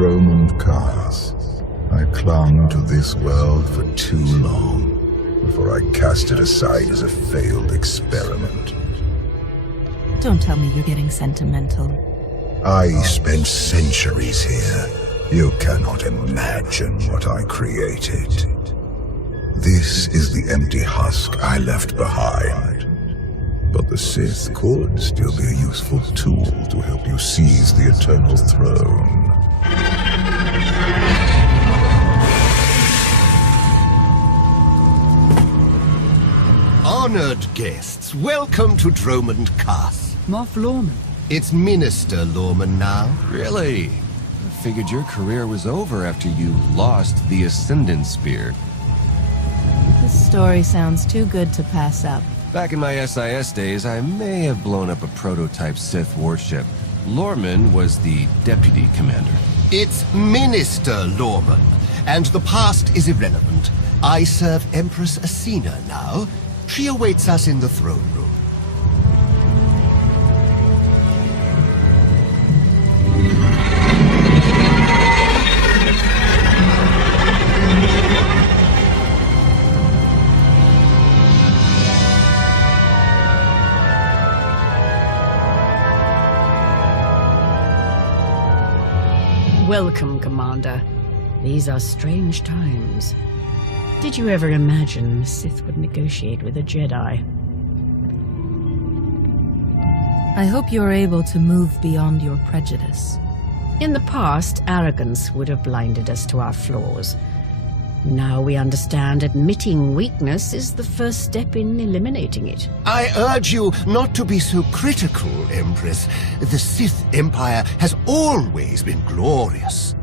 Dromund Kaas. I clung to this world for too long before I cast it aside as a failed experiment. Don't tell me you're getting sentimental. I spent centuries here. You cannot imagine what I created. This is the empty husk I left behind. But the Sith could still be a useful tool to help you seize the Eternal Throne. Honored guests, welcome to Dromund Kaas. Moff Lorman. It's Minister Lorman now. Really? I figured your career was over after you lost the Ascendant Spear. This story sounds too good to pass up. Back in my SIS days, I may have blown up a prototype Sith warship. Lorman was the deputy commander. It's Minister Lorman, and the past is irrelevant. I serve Empress Asina now. She awaits us in the throne room. Welcome, Commander. These are strange times. Did you ever imagine the Sith would negotiate with a Jedi? I hope you're able to move beyond your prejudice. In the past, arrogance would have blinded us to our flaws. Now we understand admitting weakness is the first step in eliminating it. I urge you not to be so critical, Empress. The Sith Empire has always been glorious.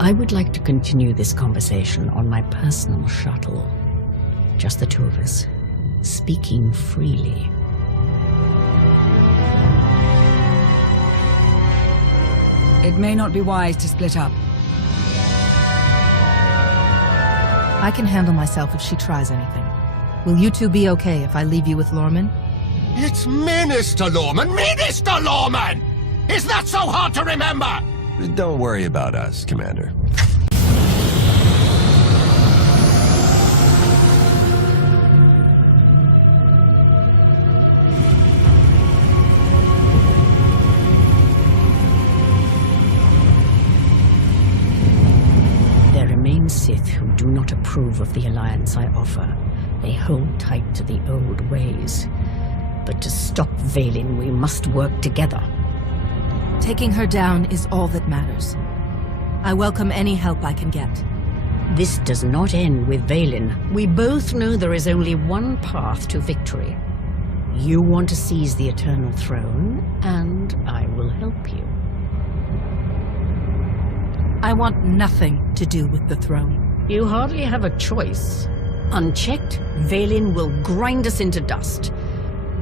I would like to continue this conversation on my personal shuttle. Just the two of us, speaking freely. It may not be wise to split up. I can handle myself if she tries anything. Will you two be okay if I leave you with Lorman? It's Minister Lorman! Minister Lorman! Is that so hard to remember? Don't worry about us, Commander. There remain Sith who do not approve of the alliance I offer. They hold tight to the old ways. But to stop Vaylin, we must work together. Taking her down is all that matters. I welcome any help I can get. This does not end with Vaylin. We both know there is only one path to victory. You want to seize the Eternal Throne, and I will help you. I want nothing to do with the throne. You hardly have a choice. Unchecked, Vaylin will grind us into dust.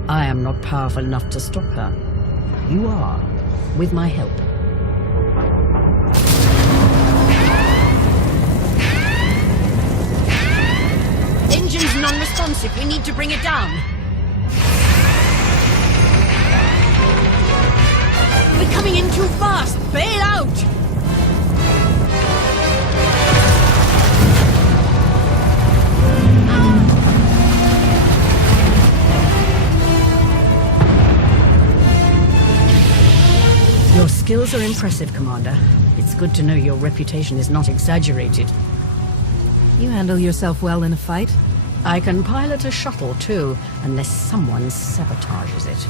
I am not powerful enough to stop her. You are, with my help. Engine's non-responsive. We need to bring it down. We're coming in too fast. Bail out! Your skills are impressive, Commander. It's good to know your reputation is not exaggerated. You handle yourself well in a fight? I can pilot a shuttle, too, unless someone sabotages it.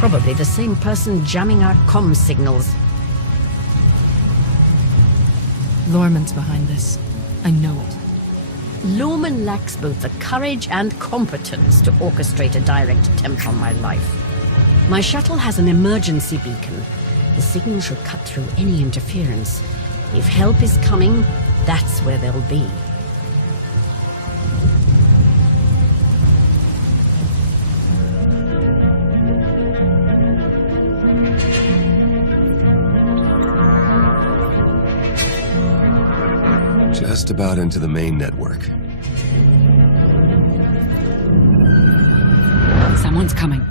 Probably the same person jamming our comm signals. Lorman's behind this. I know it. Lorman lacks both the courage and competence to orchestrate a direct attempt on my life. My shuttle has an emergency beacon. The signal should cut through any interference. If help is coming, that's where they'll be. Just about into the main network. Someone's coming.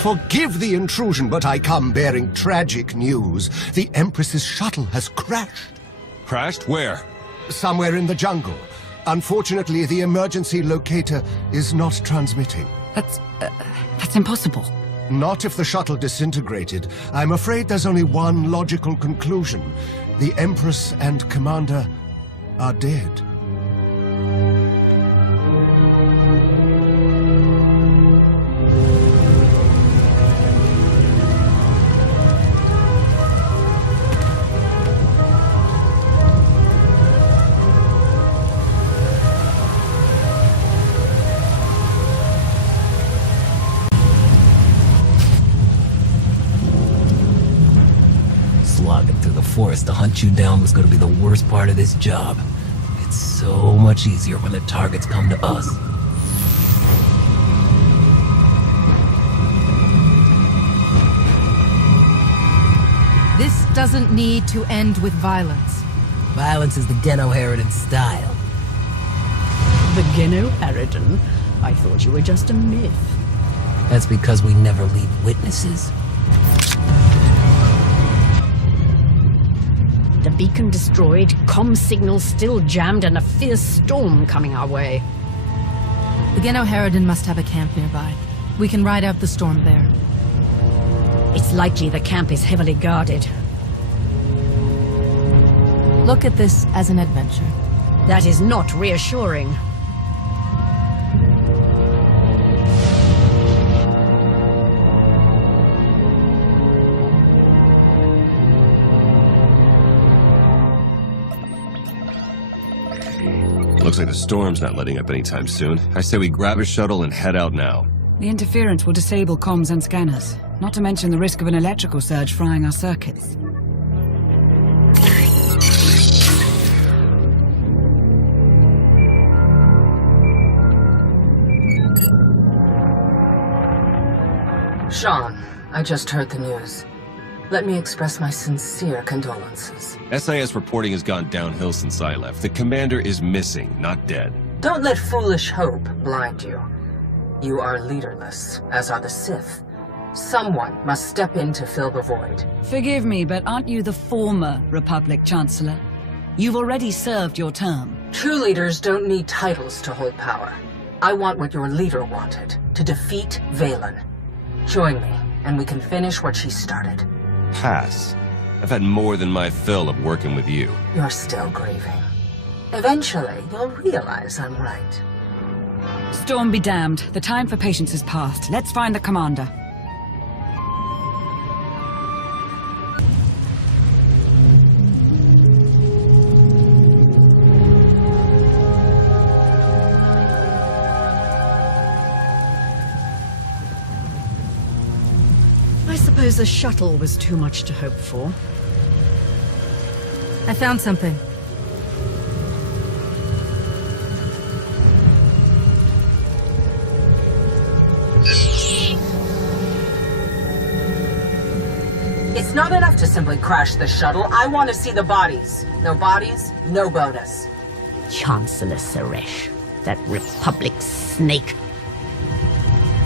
Forgive the intrusion, but I come bearing tragic news. The Empress's shuttle has crashed. Crashed? Where? Somewhere in the jungle. Unfortunately, the emergency locator is not transmitting. That's impossible. Not if the shuttle disintegrated. I'm afraid there's only one logical conclusion. The Empress and Commander are dead. Slogging through the forest to hunt you down was going to be the worst part of this job. It's so much easier when the targets come to us. This doesn't need to end with violence. Violence is the Genoheridan style. The Genoheridan? I thought you were just a myth. That's because we never leave witnesses. The beacon destroyed, comm signals still jammed, and a fierce storm coming our way. The Genoheridan must have a camp nearby. We can ride out the storm there. It's likely the camp is heavily guarded. Look at this as an adventure. That is not reassuring. Looks like the storm's not letting up anytime soon. I say we grab a shuttle and head out now. The interference will disable comms and scanners, not to mention the risk of an electrical surge frying our circuits. Sean, I just heard the news. Let me express my sincere condolences. SIS reporting has gone downhill since I left. The commander is missing, not dead. Don't let foolish hope blind you. You are leaderless, as are the Sith. Someone must step in to fill the void. Forgive me, but aren't you the former Republic Chancellor? You've already served your term. True leaders don't need titles to hold power. I want what your leader wanted, to defeat Valen. Join me, and we can finish what she started. Pass. I've had more than my fill of working with you. You're still grieving. Eventually, you'll realize I'm right. Storm be damned. The time for patience has passed. Let's find the commander. I suppose a shuttle was too much to hope for. I found something. It's not enough to simply crash the shuttle. I want to see the bodies. No bodies, no bonus. Chancellor Suresh, that Republic snake.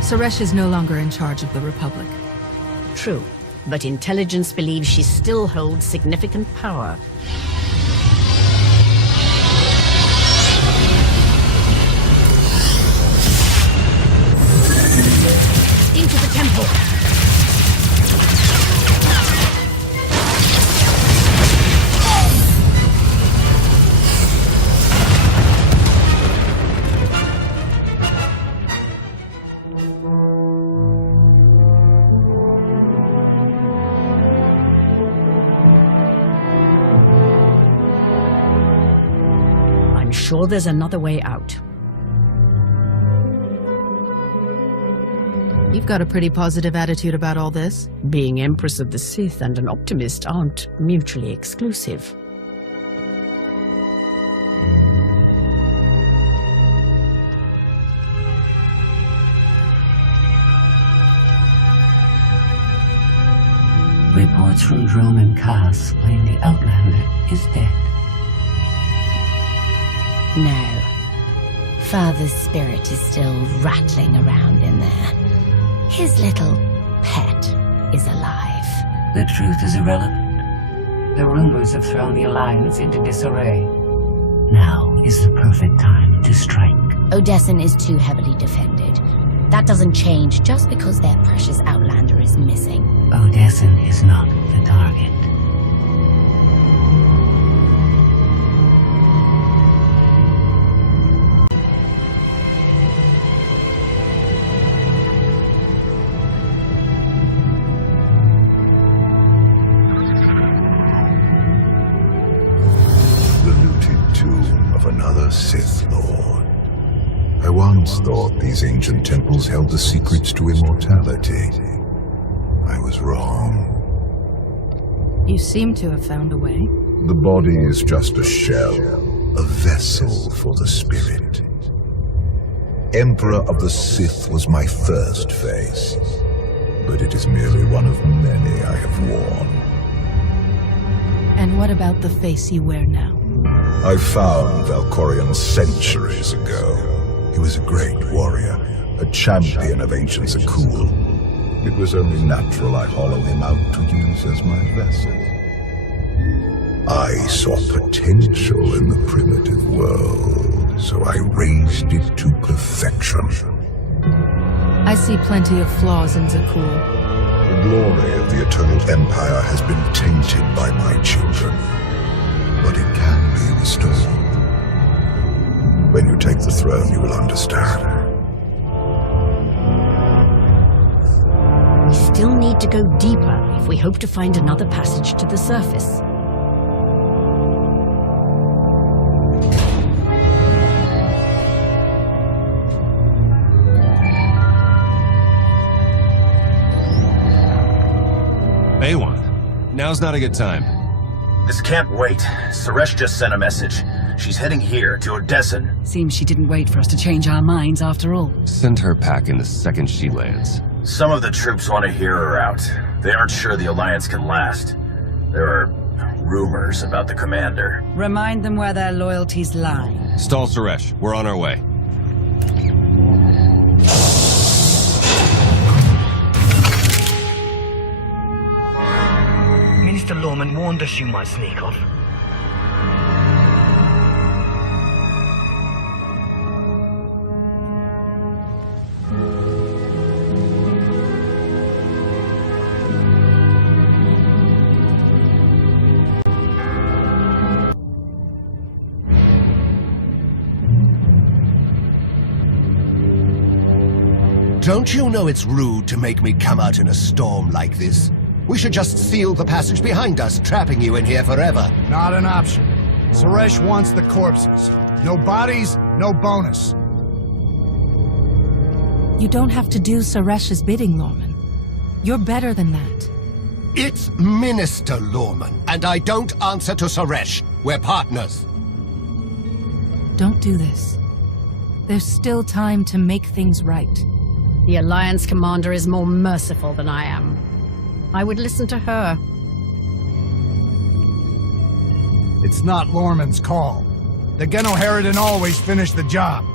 Suresh is no longer in charge of the Republic. True, but intelligence believes she still holds significant power. Into the temple! Sure there's another way out. You've got a pretty positive attitude about all this. Being Empress of the Sith and an optimist aren't mutually exclusive. Reports from Drome and Cass claim the Outlander is dead. No. Father's spirit is still rattling around in there. His little pet is alive. The truth is irrelevant. The rumors have thrown the Alliance into disarray. Now is the perfect time to strike. Odessen is too heavily defended. That doesn't change just because their precious Outlander is missing. Odessen is not the target. The looted tomb of another Sith Lord. I once thought these ancient temples held the secrets to immortality. I was wrong. You seem to have found a way. The body is just a shell, a vessel for the spirit. Emperor of the Sith was my first face, but it is merely one of many I have worn. And what about the face you wear now? I found Valkorion centuries ago. He was a great warrior, a champion of ancient Zakul. It was only natural I hollow him out to use as my vessel. I saw potential in the primitive world, so I raised it to perfection. I see plenty of flaws in Zakul. The glory of the Eternal Empire has been tainted by my children, but it can be restored. When you take the throne, you will understand. We still need to go deeper if we hope to find another passage to the surface. A1, now's not a good time. This can't wait. Suresh just sent a message. She's heading here, to Odessen. Seems she didn't wait for us to change our minds after all. Send her packing the second she lands. Some of the troops want to hear her out. They aren't sure the Alliance can last. There are rumors about the commander. Remind them where their loyalties lie. Stall Suresh, we're on our way. Minister Lorman warned us you might sneak off. Don't you know it's rude to make me come out in a storm like this? We should just seal the passage behind us, trapping you in here forever. Not an option. Suresh wants the corpses. No bodies, no bonus. You don't have to do Suresh's bidding, Lorman. You're better than that. It's Minister Lorman, and I don't answer to Suresh. We're partners. Don't do this. There's still time to make things right. The Alliance commander is more merciful than I am. I would listen to her. It's not Lorman's call. The Genoheridan always finish the job.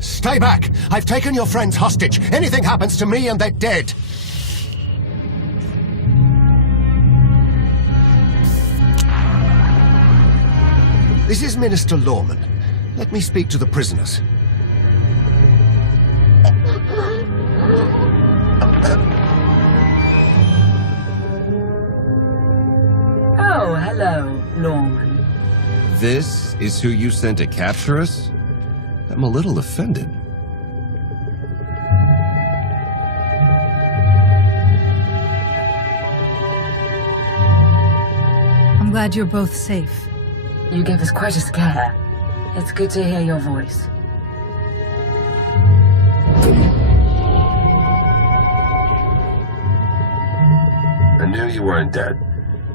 Stay back! I've taken your friends hostage. Anything happens to me and they're dead. This is Minister Lorman. Let me speak to the prisoners. Oh, hello, Lorman. This is who you sent to capture us? I'm a little offended. I'm glad you're both safe. You gave us quite a scare. It's good to hear your voice. I knew you weren't dead.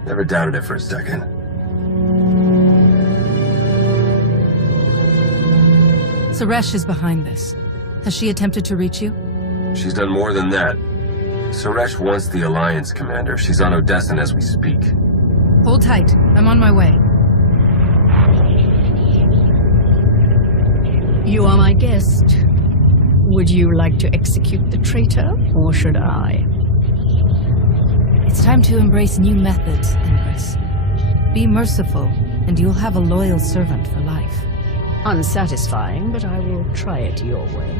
Never doubted it for a second. Suresh is behind this. Has she attempted to reach you? She's done more than that. Suresh wants the Alliance, Commander. She's on Odessan as we speak. Hold tight. I'm on my way. You are my guest. Would you like to execute the traitor, or should I? It's time to embrace new methods, Empress. Be merciful, and you'll have a loyal servant for life. Unsatisfying, but I will try it your way.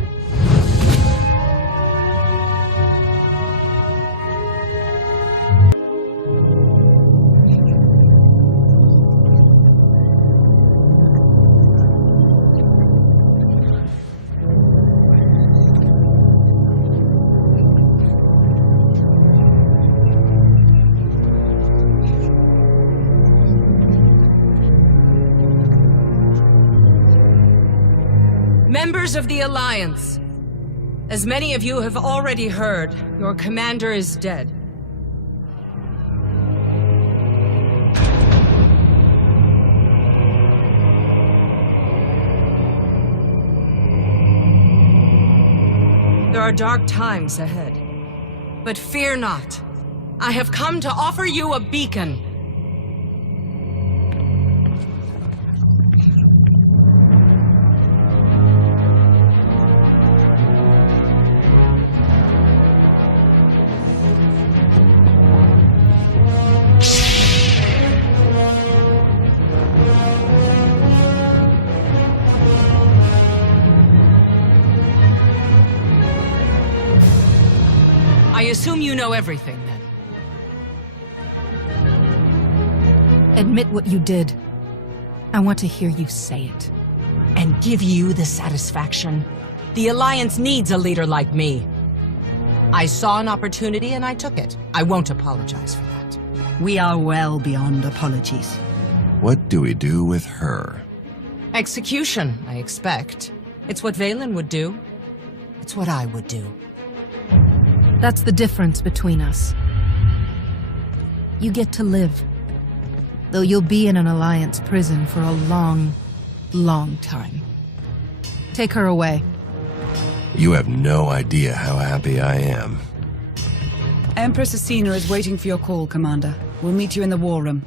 Members of the Alliance, as many of you have already heard, your commander is dead. There are dark times ahead, but fear not. I have come to offer you a beacon. I assume you know everything, then. Admit what you did. I want to hear you say it. And give you the satisfaction. The Alliance needs a leader like me. I saw an opportunity and I took it. I won't apologize for that. We are well beyond apologies. What do we do with her? Execution, I expect. It's what Valen would do. It's what I would do. That's the difference between us. You get to live. Though you'll be in an Alliance prison for a long, long time. Take her away. You have no idea how happy I am. Empress Asina is waiting for your call, Commander. We'll meet you in the war room.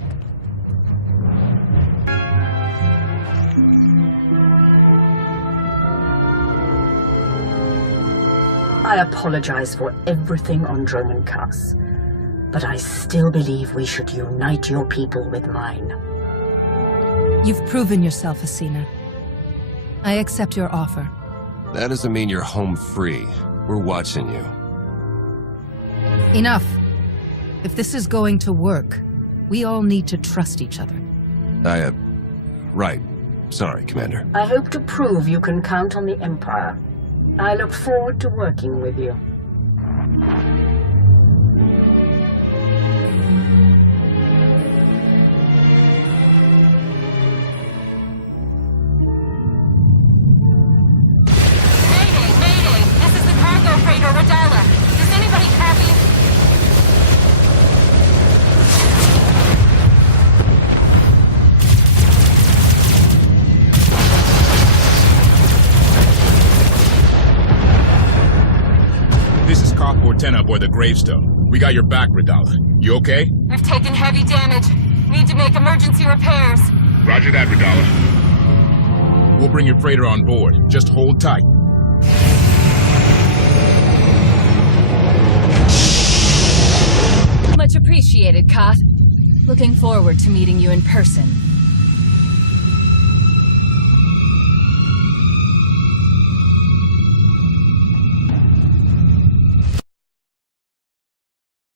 I apologize for everything on Droman Kaas, but I still believe we should unite your people with mine. You've proven yourself, Asina. I accept your offer. That doesn't mean you're home free. We're watching you. Enough. If this is going to work, we all need to trust each other. Right. Sorry, Commander. I hope to prove you can count on the Empire. I look forward to working with you. Mayday! This is the cargo freighter Radala. Does anybody copy? This is Cockport 10 aboard the Gravestone. We got your back, Radala. You okay? We've taken heavy damage. Need to make emergency repairs. Roger that, Radala. We'll bring your freighter on board. Just hold tight. Much appreciated, Kot. Looking forward to meeting you in person.